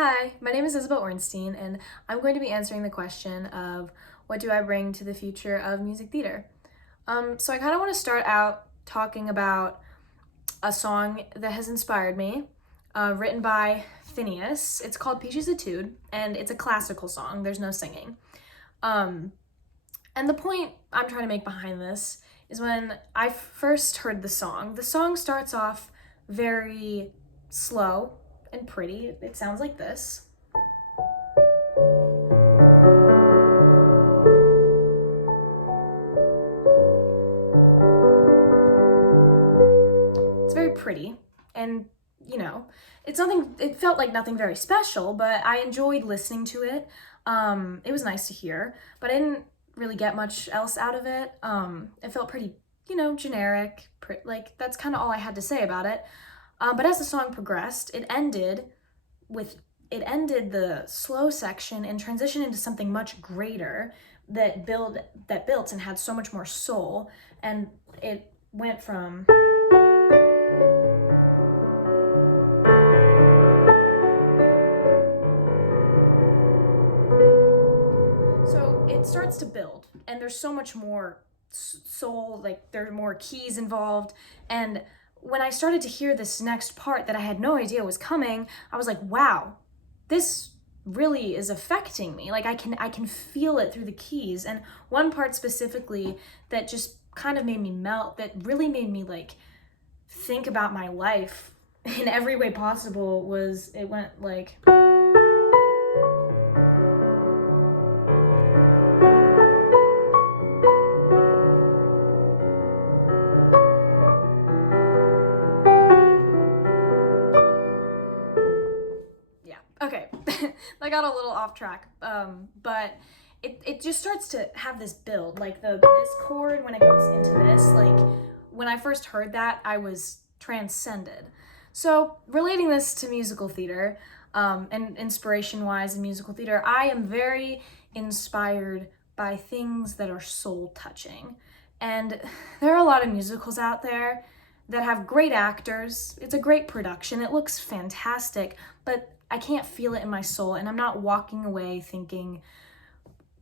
Hi, my name is Isabel Ornstein, and I'm going to be answering the question of what do I bring to the future of music theater? So I kind of want to start out talking about a song that has inspired me, written by Phineas. It's called Peaches Etude, and it's a classical song. There's no singing. Um, and the point I'm trying to make behind this is when I first heard the song starts off very slow and pretty. It sounds like this. It's very pretty, and it felt like nothing very special, but I enjoyed listening to it. It was nice to hear, but I didn't really get much else out of it. It felt pretty, generic. Like, that's kind of all I had to say about it. But as the song progressed, with it ended the slow section and transitioned into something much greater that built and had so much more soul, and it went from so it starts to build, and there's so much more soul, like there are more keys involved. And when I started to hear this next part that I had no idea was coming, I was like, wow, this really is affecting me. Like I can feel it through the keys. And one part specifically that just kind of made me melt, that really made me like think about my life in every way possible, was it went like, yeah, okay. I got a little off track, but it just starts to have this build, like this chord when it goes into this. Like when I first heard that, I was transcended. So relating this to musical theater, and inspiration wise in musical theater, I am very inspired by things that are soul touching. And there are a lot of musicals out there that have great actors. It's a great production. It looks fantastic, but I can't feel it in my soul, and I'm not walking away thinking,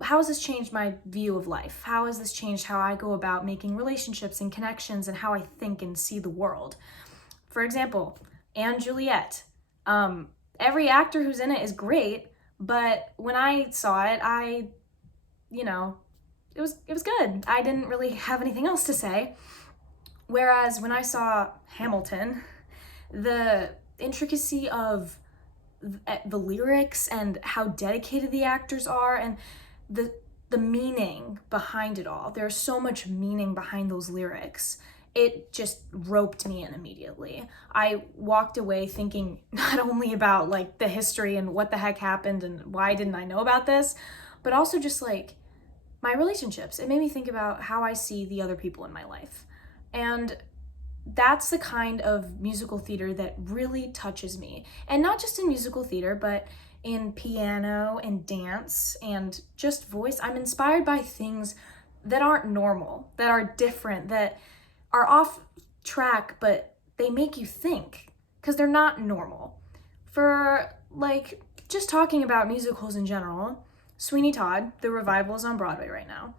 how has this changed my view of life? How has this changed how I go about making relationships and connections and how I think and see the world? For example, Anne Juliet. Every actor who's in it is great, but when I saw it, you know, it was good. I didn't really have anything else to say. Whereas when I saw Hamilton, the intricacy of the lyrics and how dedicated the actors are, and the the meaning behind it all. There's so much meaning behind those lyrics. It just roped me in immediately. I walked away thinking not only about like the history and what the heck happened and why didn't I know about this, but also just like my relationships. It made me think about how I see the other people in my life. And that's the kind of musical theater that really touches me. And not just in musical theater, but in piano and dance and just voice. I'm inspired by things that aren't normal, that are different, that are off track, but they make you think because they're not normal. For like just talking about musicals in general, Sweeney Todd, the revival, is on Broadway right now.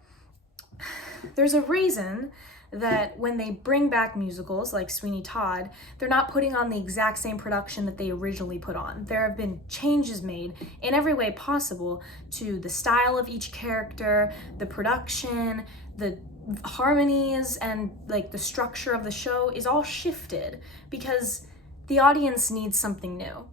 There's a reason that when they bring back musicals like Sweeney Todd, they're not putting on the exact same production that they originally put on. There have been changes made in every way possible to the style of each character, the production, the harmonies, and like the structure of the show is all shifted because the audience needs something new.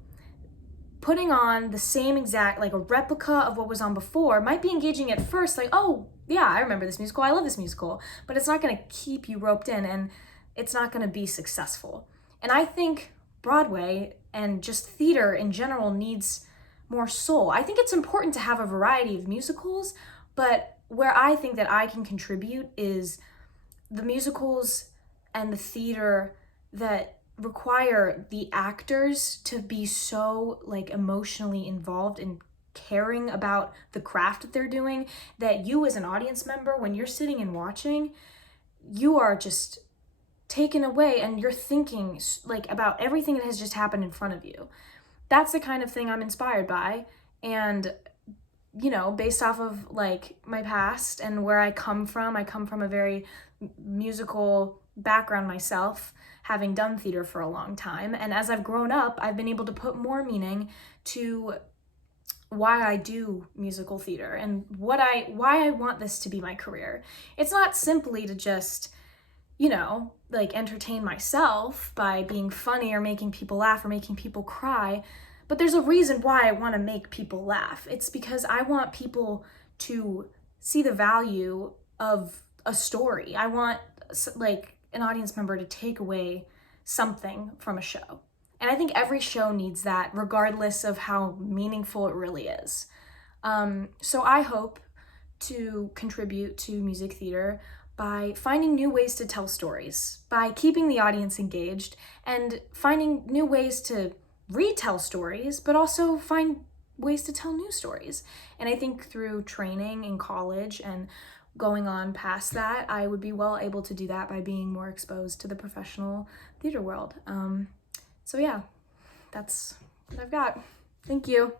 Putting on the same exact, like a replica of what was on before, might be engaging at first, like, oh, yeah, I remember this musical, I love this musical, but it's not gonna keep you roped in, and it's not gonna be successful. And I think Broadway and just theater in general needs more soul. I think it's important to have a variety of musicals, but where I think that I can contribute is the musicals and the theater that require the actors to be so like emotionally involved and caring about the craft that they're doing, that you as an audience member, when you're sitting and watching, you are just taken away and you're thinking like about everything that has just happened in front of you. that's the kind of thing I'm inspired by. And, you know, based off of like my past and where I come from a very musical background myself, having done theater for a long time. And as I've grown up, I've been able to put more meaning to why I do musical theater and why I want this to be my career. It's not simply to just, you know, like entertain myself by being funny or making people laugh or making people cry, but there's a reason why I want to make people laugh. It's because I want people to see the value of a story. I want like an audience member to take away something from a show. And I think every show needs that, regardless of how meaningful it really is. So I hope to contribute to music theater by finding new ways to tell stories, by keeping the audience engaged, and finding new ways to retell stories, but also find ways to tell new stories. And I think through training in college and going on past that, I would be well able to do that by being more exposed to the professional theater world. So yeah, that's what I've got. Thank you.